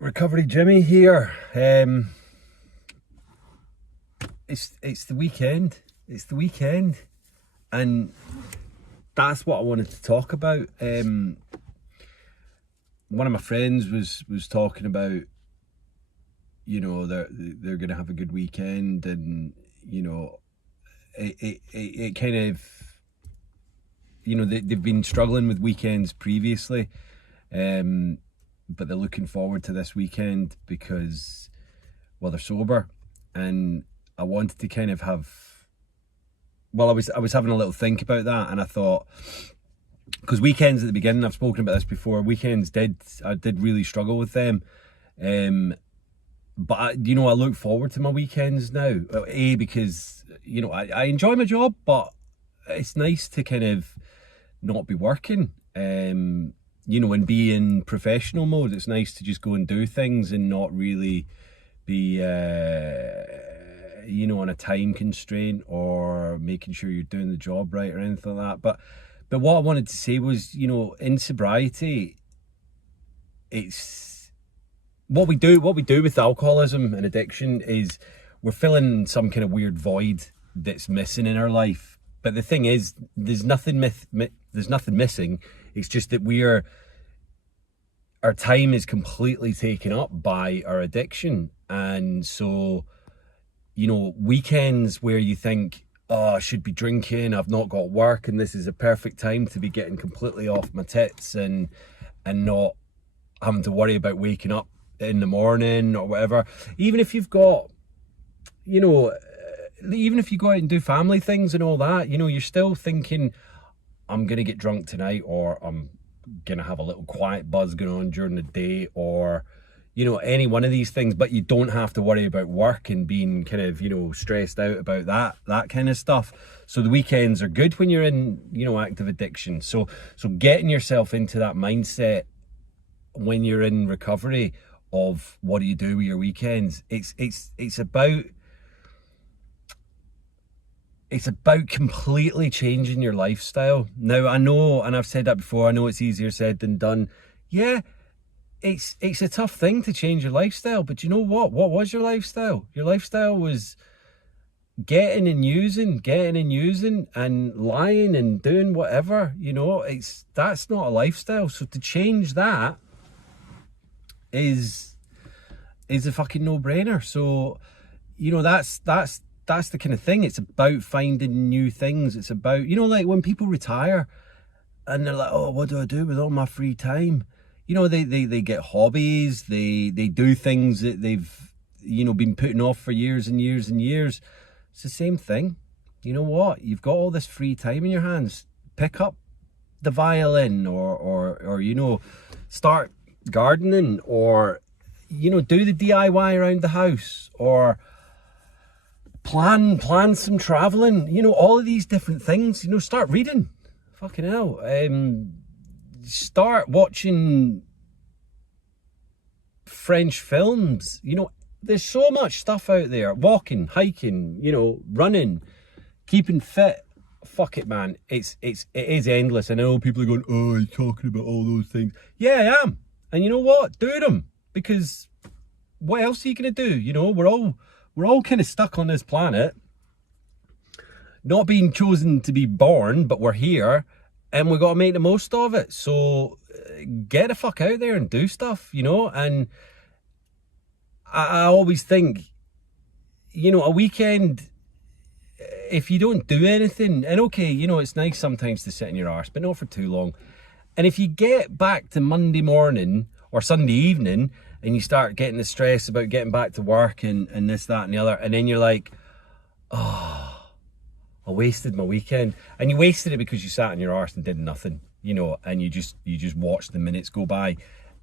Recovery Jimmy here. It's the weekend. It's the weekend, and that's what I wanted to talk about. One of my friends was talking about, they're gonna have a good weekend, and it kind of, they've been struggling with weekends previously, but they're looking forward to this weekend because, well, they're sober. And I wanted to kind of I was having a little think about that, and I thought, because weekends at the beginning, I've spoken about this before, weekends I did really struggle with them. But I look forward to my weekends now. Because I enjoy my job, but it's nice to kind of not be working. And be in professional mode. It's nice to just go and do things and not really be on a time constraint or making sure you're doing the job right or anything like that. But what I wanted to say was, in sobriety, it's what we do with alcoholism and addiction is we're filling some kind of weird void that's missing in our life. But the thing is, there's nothing missing. It's just that our time is completely taken up by our addiction. And so, weekends where you think, oh, I should be drinking, I've not got work, and this is a perfect time to be getting completely off my tits and not having to worry about waking up in the morning or whatever. Even if you've got, even if you go out and do family things and all that, you're still thinking, I'm going to get drunk tonight, or I'm going to have a little quiet buzz going on during the day, or, any one of these things. But you don't have to worry about work and being kind of, stressed out about that kind of stuff. So the weekends are good when you're in, active addiction. So getting yourself into that mindset when you're in recovery of what do you do with your weekends, it's about completely changing your lifestyle. Now, I know, and I've said that before, I know it's easier said than done. Yeah, it's a tough thing to change your lifestyle, but you know what? What was your lifestyle? Your lifestyle was getting and using and lying and doing whatever, that's not a lifestyle. So to change that is a fucking no-brainer. So, that's the kind of thing. It's about finding new things. It's about, like when people retire and they're like, oh, what do I do with all my free time? They get hobbies, they do things that they've, been putting off for years and years and years. It's the same thing. You know what? You've got all this free time in your hands. Pick up the violin or start gardening, or, do the DIY around the house, or plan some traveling, all of these different things. Start reading, fucking hell. Start watching French films. There's so much stuff out there. Walking, hiking, running, keeping fit. Fuck it, man. It is endless. And I know people are going, oh, you're talking about all those things. Yeah, I am. And you know what? Do them, because what else are you gonna do? We're all kind of stuck on this planet, not being chosen to be born, but we're here, and we've got to make the most of it. So get the fuck out there and do stuff, and I always think, a weekend, if you don't do anything, and okay, it's nice sometimes to sit in your arse, but not for too long. And if you get back to Monday morning or Sunday evening and you start getting the stress about getting back to work and this, that and the other, and then you're like, oh, I wasted my weekend. And you wasted it because you sat in your arse and did nothing, and you just watched the minutes go by.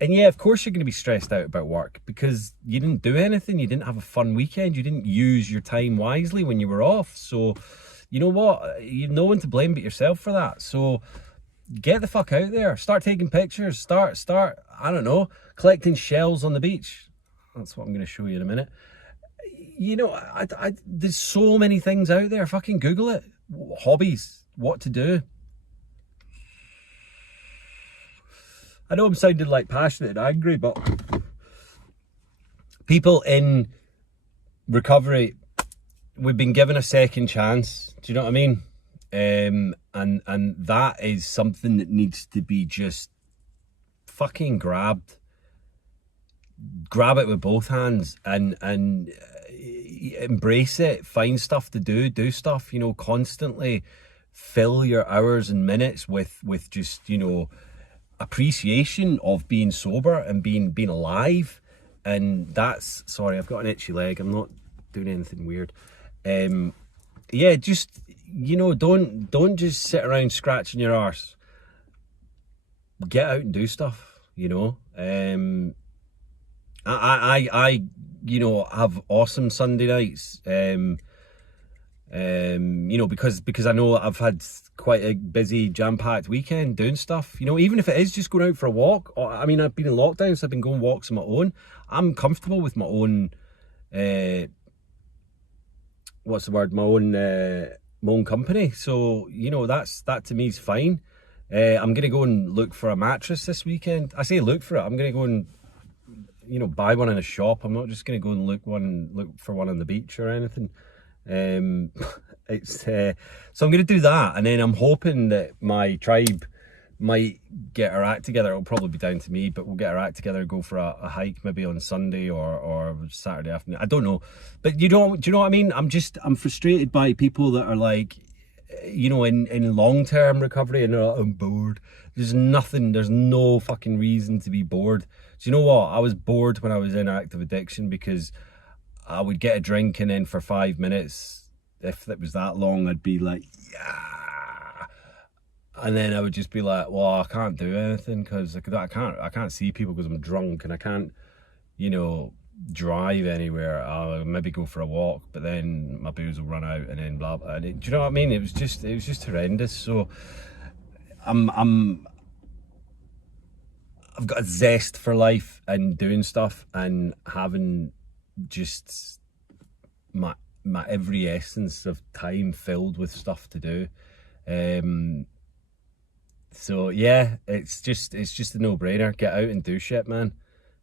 And yeah, of course you're going to be stressed out about work because you didn't do anything. You didn't have a fun weekend. You didn't use your time wisely when you were off. So you know what? You've no one to blame but yourself for that. So get the fuck out there. Start taking pictures. Start, I don't know, collecting shells on the beach. That's what I'm going to show you in a minute. There's so many things out there. Fucking Google it. Hobbies. What to do. I know I'm sounding like passionate and angry, but people in recovery, we've been given a second chance. Do you know what I mean? And that is something that needs to be just fucking grabbed. Grab it with both hands and embrace it. Find stuff to do stuff, you know, constantly fill your hours and minutes with just, you know, appreciation of being sober and being alive. And that's, sorry, I've got an itchy leg, I'm not doing anything weird. Yeah, just, you know, don't just sit around scratching your arse. Get out and do stuff, you know. I you know, have awesome Sunday nights, you know, because I know I've had quite a busy jam-packed weekend doing stuff, you know, even if it is just going out for a walk. I mean, I've been in lockdown, so I've been going walks on my own. I'm comfortable with my own, what's the word, my own company. So, you know, that to me is fine. I'm gonna go and look for a mattress this weekend. I say look for it, I'm gonna go and, you know, buy one in a shop. I'm not just gonna go and look for one on the beach or anything. It's so I'm gonna do that, and then I'm hoping that my tribe might get our act together. It'll probably be down to me, but we'll get our act together and go for a hike maybe on Sunday or Saturday afternoon. I don't know, but do you know what I mean? I'm frustrated by people that are like, you know, in long-term recovery and they're like, I'm bored. There's no fucking reason to be bored. Do you know what? I was bored when I was in active addiction because I would get a drink and then for 5 minutes, if it was that long, I'd be like, yeah. And then I would just be like, well, I can't do anything because I can't see people because I'm drunk, and I can't, you know, drive anywhere. I'll maybe go for a walk, but then my booze will run out, and then blah blah. And do you know what I mean? It was just horrendous. So I've got a zest for life and doing stuff and having just my every essence of time filled with stuff to do. So yeah, it's just a no-brainer. Get out and do shit, man.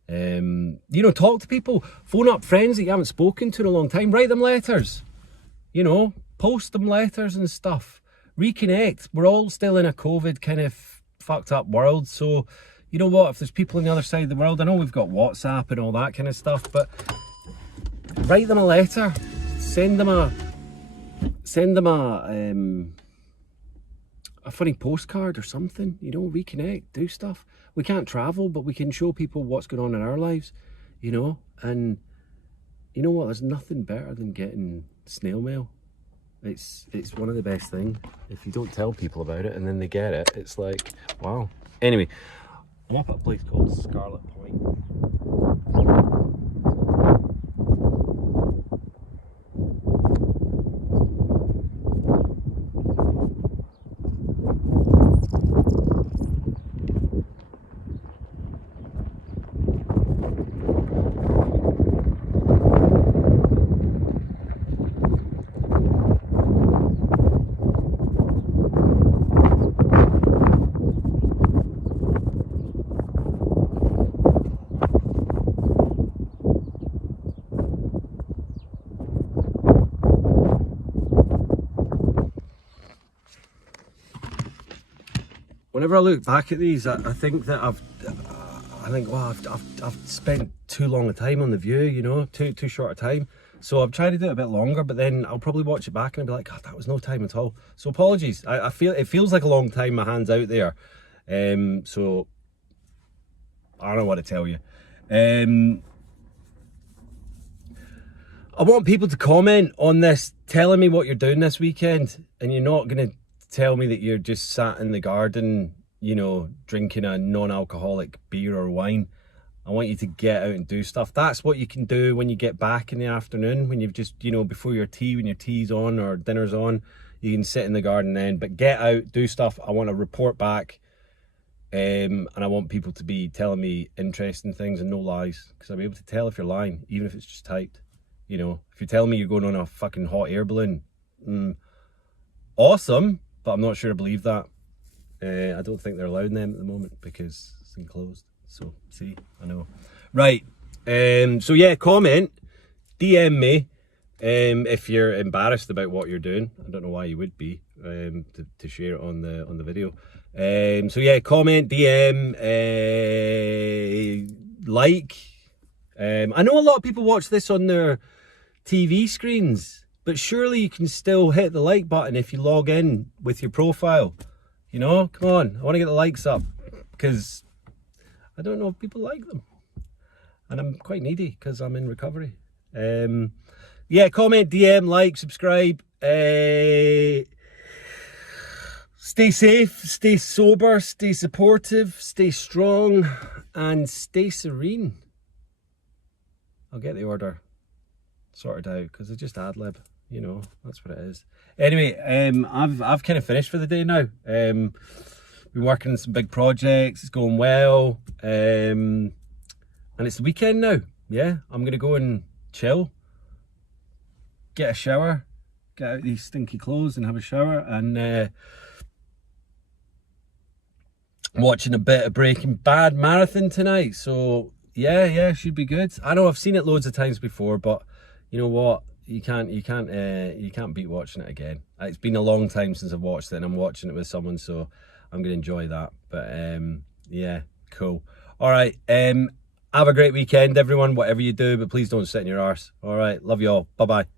You know, talk to people, phone up friends that you haven't spoken to in a long time, write them letters, you know, post them letters and stuff, reconnect. We're all still in a COVID kind of fucked up world, so you know what, if there's people on the other side of the world, I know we've got WhatsApp and all that kind of stuff, but write them a letter, send them a funny postcard or something, you know, reconnect, do stuff. We can't travel, but we can show people what's going on in our lives, you know. And you know what, there's nothing better than getting snail mail. It's one of the best things. If you don't tell people about it and then they get it, it's like, wow. Anyway, I'm up at a place called Scarlet Point. Whenever I look back at these, I think that I've spent too long a time on the view, you know, too short a time. So I've tried to do it a bit longer, but then I'll probably watch it back and I'll be like, God, that was no time at all. So apologies. I feel it feels like a long time. My hand's out there, so I don't know what to tell you. I want people to comment on this, telling me what you're doing this weekend, and you're not going to tell me that you're just sat in the garden, you know, drinking a non-alcoholic beer or wine. I want you to get out and do stuff. That's what you can do when you get back in the afternoon, when you've just, you know, before your tea, when your tea's on or dinner's on, you can sit in the garden then. But get out, do stuff. I want to report back, and I want people to be telling me interesting things and no lies, because I'll be able to tell if you're lying, even if it's just typed. You know, if you tell me you're going on a fucking hot air balloon, awesome, but I'm not sure I believe that. I don't think they're allowing them at the moment because it's enclosed. So, see, I know. Right, So yeah, comment, DM me if you're embarrassed about what you're doing. I don't know why you would be, to share it on the video. So yeah, comment, DM, like. I know a lot of people watch this on their TV screens, but surely you can still hit the like button if you log in with your profile. You know, come on, I want to get the likes up, because I don't know if people like them, and I'm quite needy because I'm in recovery. Yeah, comment, DM, like, subscribe. Stay safe, stay sober, stay supportive, stay strong, and stay serene. I'll get the order sorted out because I just ad lib, you know, that's what it is. Anyway, I've kind of finished for the day now. Been working on some big projects, it's going well, and it's the weekend now. Yeah, I'm gonna go and chill, get a shower, get out these stinky clothes and have a shower, and watching a bit of Breaking Bad marathon tonight. So yeah, should be good. I know I've seen it loads of times before, but you know what? You can't beat watching it again. It's been a long time since I've watched it, and I'm watching it with someone, so I'm gonna enjoy that. But yeah, cool. All right, have a great weekend, everyone. Whatever you do, but please don't sit in your arse. All right, love you all. Bye bye.